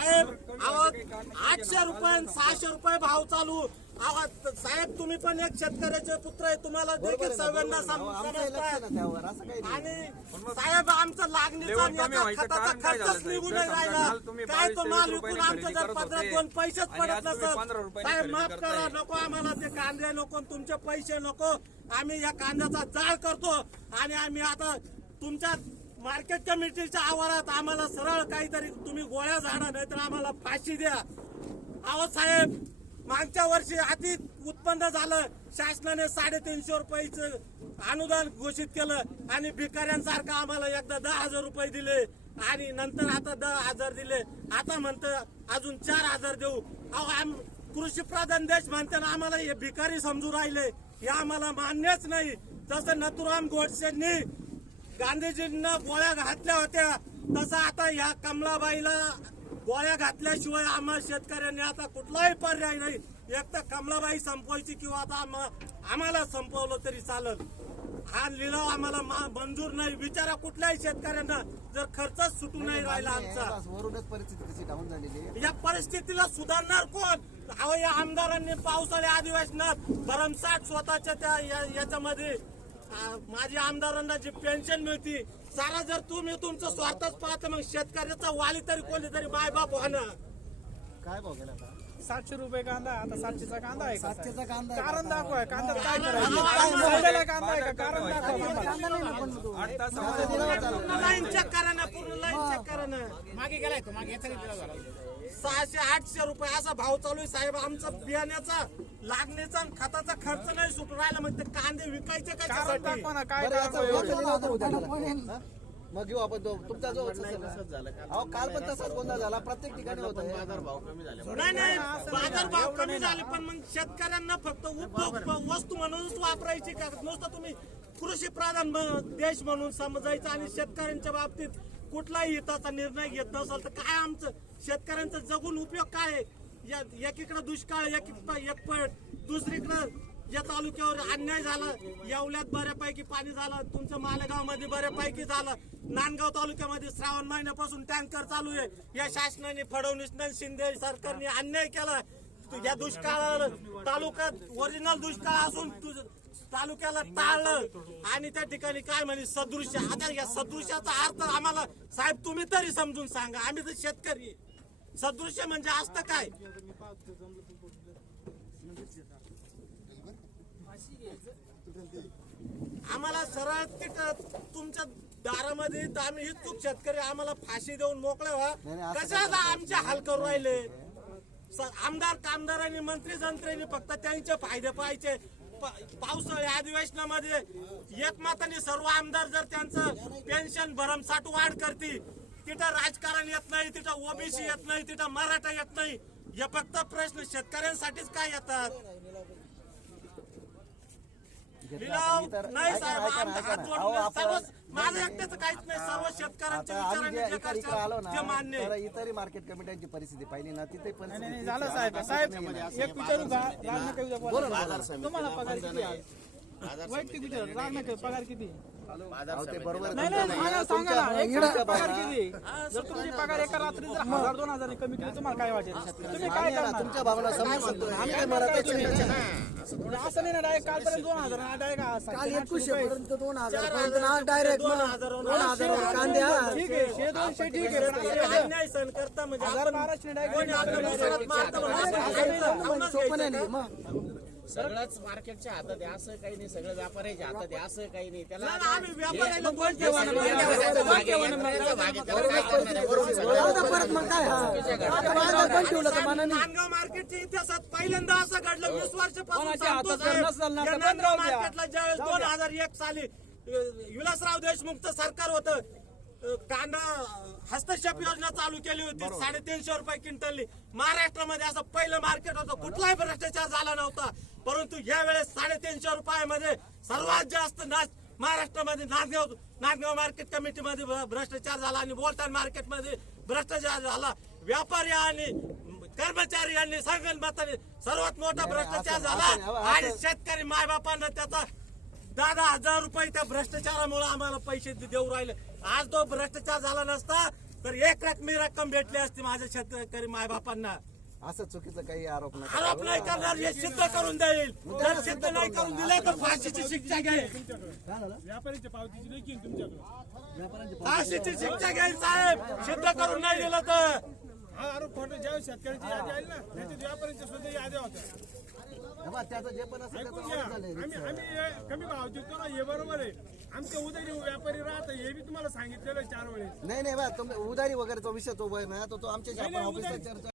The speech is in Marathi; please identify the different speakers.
Speaker 1: साहेब आठशे रुपये सहाशे रुपये भाव चालू. अहो, साहेब तुम्ही पण एक शेतकऱ्याचे पुत्र आहे तुम्हाला देखील संवेदना सम-
Speaker 2: आमचं लक्ष
Speaker 1: समजतात
Speaker 2: ना त्यावर असं काही नाही.
Speaker 1: आणि साहेब आमचं लागणीचा
Speaker 3: व्हायचं
Speaker 1: खताचा खर्चच निघून राहिला. काय तो
Speaker 3: 22
Speaker 1: माल विकून आमचं
Speaker 3: खरेदी
Speaker 1: जर
Speaker 3: होते.
Speaker 1: दोन पैसेच पडत नसत
Speaker 3: 15 रुपयाने
Speaker 1: साहेब माफ. करा नको आम्हाला ते कांदे नको आणि तुमचे पैसे नको. आम्ही या कांद्याचा जाळ करतो आणि आम्ही आता तुमच्या मार्केट कमिटीच्या आवारात आम्हाला सरळ काहीतरी तुम्ही गोळ्या झाडा नाहीतर आम्हाला फाशी द्या. अहो साहेब मागच्या वर्षी अति उत्पन्न झालं. शासनाने साडेतीनशे रुपयाचं अनुदान घोषित केलं आणि भिकाऱ्यांसारखं आम्हाला एकदा दहा हजार रुपये दिले आणि नंतर आता दहा हजार दिले. आता म्हणतं अजून चार हजार देऊ. अहो आम कृषी प्रधान देश म्हणते ना आम्हाला हे भिकारी समजू राहिले. हे आम्हाला मान्यच नाही. जसं नथुराम गोडसेंनी गांधीजींना गोळ्या घातल्या होत्या. तसं आता ह्या कमलाबाईला गोळ्या घातल्याशिवाय आम्हाला शेतकऱ्यांनी आता कुठलाही पर्याय नाही. एक तर कमलाबाई संपवायची किंवा आता आम्हा- आम्हाला संपवलं तरी चालत हा लिलाव आम्हाला मंजूर नाही. विचारा कुठल्याही शेतकऱ्यांना जर खर्चच सुटू नाही राहिला आमचा.
Speaker 2: बस, वरूनच परिस्थिती कशी डाऊन झालेली आहे.
Speaker 1: या परिस्थितीला सुधारणार कोण? अहो या आमदारांनी पावसाळी अधिवेशनात भरमसाठ स्वतःच्या त्या याच्यामध्ये आ, माझी आमदारांना जी पेन्शन मिळती सारा जर तुम्ही तुमचं स्वार्थच पाहता मग शेतकऱ्याचा वाली तरी कोणीतरी मायबाप होणार
Speaker 2: काय भाव गेला आता
Speaker 4: सातशे रुपये कांदा आता सातशेचा कांदा आहे का
Speaker 2: सातशेचा? कांदा आहे.
Speaker 4: कारण दाखवा कांदा काय
Speaker 1: कारण
Speaker 4: करायचं कांदा आहे का कारण दाखवा मला.
Speaker 2: कांदा नाही ना पण तो.
Speaker 3: आठ तास
Speaker 1: पूर्ण लाईन चेक करा ना पूर्ण लाईन चेक करा ना
Speaker 4: मागे गेलाय तो मागे याचा.
Speaker 1: सहाशे आठशे रुपये असा भाव चालू आहे साहेब. आमचा बियाण्याचा लागणीचा आणि खताचा खर्च नाही सुटू राहिला मग ते कांदे विकायचे
Speaker 4: कारण
Speaker 1: कशासाठी
Speaker 4: दाखवा ना काय
Speaker 2: बरं, याचा
Speaker 4: कारण
Speaker 2: उद्या. हा? मग घेऊ आपण तो. तुमचा जो अहो काल पण तसाच गोंधळ झाला. प्रत्येक ठिकाणी होत
Speaker 1: नाही नाही बाजार भाव कमी झाले पण मग शेतकऱ्यांना फक्त उपभोग वस्तू म्हणूनच वापरायची का? नुसतं तुम्ही कृषी प्रधान देश म्हणून समजायचं आणि शेतकऱ्यांच्या बाबतीत कुठलाही हिताचा निर्णय घेत नसाल तर काय आमचं शेतकऱ्यांचा जगून उपयोग काय आहे? या- एकीकडे दुष्काळ एक एक दुसरीकडं या तालुक्यावर अन्याय झाला येवल्यात बऱ्यापैकी पाणी झालं तुमच्या मालेगावमध्ये बऱ्यापैकी झालं. नांदगाव तालुक्यामध्ये श्रावण महिन्यापासून टँकर चालू आहे. या शासनाने फडणवीस शिंदे सरकारने अन्याय केला. या दुष्काळाला तालुक्यात ओरिजिनल दुष्काळ असून तालुक्याला टाळलं. आणि त्या ठिकाणी काय म्हणे? सदृश्य. आता या सदृश्याचा अर्थ आम्हाला साहेब तुम्ही तरी समजून सांगा. आम्ही तर शेतकरी आहे. सदृश्य म्हणजे असतं काय? आम्हाला सरळ तिथं तुमच्या दारामध्ये आम्ही इच्छुक शेतकरी आम्हाला फाशी देऊन मोकळे व्हा. कशाला आमचे हाल करू राहिले? आमदार कामदारांनी मंत्री जंत्र्यांनी फक्त त्यांचे फायदे पाहायचे. प- पावसाळी अधिवेशनामध्ये एकमताने सर्व आमदार जर त्यांचं पेन्शन भरमसाठ वाढ करतील तिथं राजकारण येत नाही तिथं ओबीसी येत नाही तिथं मराठा येत नाही. हे फक्त प्रश्न शेतकऱ्यांसाठीच काय येतात? लिलाव नाही साहेब माझं एकट्याचं काहीच नाही. सर्व शेतकऱ्यांच्या विचाराने
Speaker 2: जे
Speaker 1: करतात ते मान्य आहे.
Speaker 2: तर इतरही मार्केट कमिट्यांची परिस्थिती पाहिली ना तिथे परिस्थिती तीच
Speaker 4: झालं. साहेब. साहेब. एक विचारू का. तुम्हाला पगार किती आहे? वैयक्तिक विचार राग पगार किती?
Speaker 2: अहो, ते बरोबर आहे.
Speaker 4: नाही नाही
Speaker 2: तुमच्या-
Speaker 4: मला सांगा ना. एक
Speaker 2: तुमच्या
Speaker 4: तुमचा पगार
Speaker 2: भावना-
Speaker 4: किती जर तुमची पगार एका रात्री जर हजार दोन हजार कमी केली तुम्हाला काय वाटेल? तुम्ही काय
Speaker 2: आम्ही ना
Speaker 4: करणार?
Speaker 2: तुमच्या भावना समजून सांगतो आम्ही काय म्हणत आहे. तुम्ही-
Speaker 4: असं नाही ना डायरेक्ट कालपर्यंत दोन हजार डायरेक्ट
Speaker 5: काल एकवीसशे पर्यंत दोन हजार
Speaker 1: चार
Speaker 5: पर्यंत
Speaker 1: हजार,
Speaker 5: डायरेक्ट
Speaker 1: दोन हजार
Speaker 5: कांदे हा.
Speaker 4: ठीक आहे शे दोनशे ठीक आहे. पण असं
Speaker 1: अन्याय सहन करता म्हणजे
Speaker 4: हजार
Speaker 1: आपण-
Speaker 4: बाराशे
Speaker 1: कोणी
Speaker 4: डायरेक्ट
Speaker 1: आपल्या मुसळात मारतं
Speaker 5: सोपं नाही? मग.
Speaker 6: सगळंच मार्केटच्या हातात आहे. असं काही नाही सगळं व्यापाऱ्याच्या हातात आहे. असं काही नाही. त्याला
Speaker 1: आम्ही
Speaker 5: परत मग काय? हा. आता ठेवलं तर मनाने.
Speaker 1: नांदगाव मार्केटच्या इतिहासात पहिल्यांदा असं घडलं. वीस वर्षापासून
Speaker 4: कोणाच्या
Speaker 1: सांगतो
Speaker 4: हातात जर नसेल ना,
Speaker 1: साहेब.
Speaker 4: तर
Speaker 1: या
Speaker 4: बंद राहू
Speaker 1: नांदगाव
Speaker 4: द्या.
Speaker 1: मार्केटला ज्यावेळेस दोन. हजार एक साली अ, विलासराव देशमुखचं सरकार होतं अ, कांदा हस्तक्षेप योजना चालू केली होती. साडेतीनशे रुपये क्विंटलनी. महाराष्ट्रामध्ये असं पहिलं मार्केट होतं. कुठलाही भ्रष्टाचार झाला नव्हता. परंतु या वेळेस साडेतीनशे रुपयामध्ये सर्वात जास्त नाच महाराष्ट्रामध्ये नागगाव नागगाव मार्केट कमिटीमध्ये भ्रष्टाचार झाला आणि बोलतान मार्केटमध्ये भ्रष्टाचार झाला. व्यापारी आणि कर्मचारी यांनी संगणमताने सर्वात मोठा भ्रष्टाचार झाला आणि शेतकरी मायबापांना त्याचा दहा दहा हजार रुपये त्या भ्रष्टाचारामुळे आम्हाला पैसे देऊ राहिले. आज तो भ्रष्टाचार झाला नसता तर एक रकमी रक्कम भेटली असती माझ्या शेतकरी मायबापांना.
Speaker 2: असं चुकीचं काही आरोप नका
Speaker 1: आरोप नाही करणार हे सिद्ध करून देईल. जर सिद्ध नाही करून दिलं तर फाशीची शिक्षा घेईल
Speaker 4: व्यापारीच्या पावतीची आहे तुमच्याकडे.
Speaker 1: फाशीची शिक्षा घेईल साहेब. सिद्ध करून नाही दिलं तर.
Speaker 4: हा आरोप खोटे ज्यावेळेस शेतकऱ्याची यादी आली ना त्याच्यात व्यापाऱ्यांच्या सुद्धा याद्या होत्या.
Speaker 2: बघा, त्याचं जे पण असेल
Speaker 4: ऐकून
Speaker 2: त्याचं
Speaker 4: घ्या.
Speaker 2: झालंय.
Speaker 4: आम्ही आम्ही हे कमी भाव देतो ना हे बरोबर आहे. आमच्या उदरी व्यापारी राहत हे बी तुम्हाला सांगितलेलं आहे चार वेळेस.
Speaker 2: नाही नाही बा तुम्ही उधारी वगैरेचा विषय तो आहे ना तो तो
Speaker 4: नाही,
Speaker 2: आपण
Speaker 4: नाही,
Speaker 2: ऑफिसला चर्चा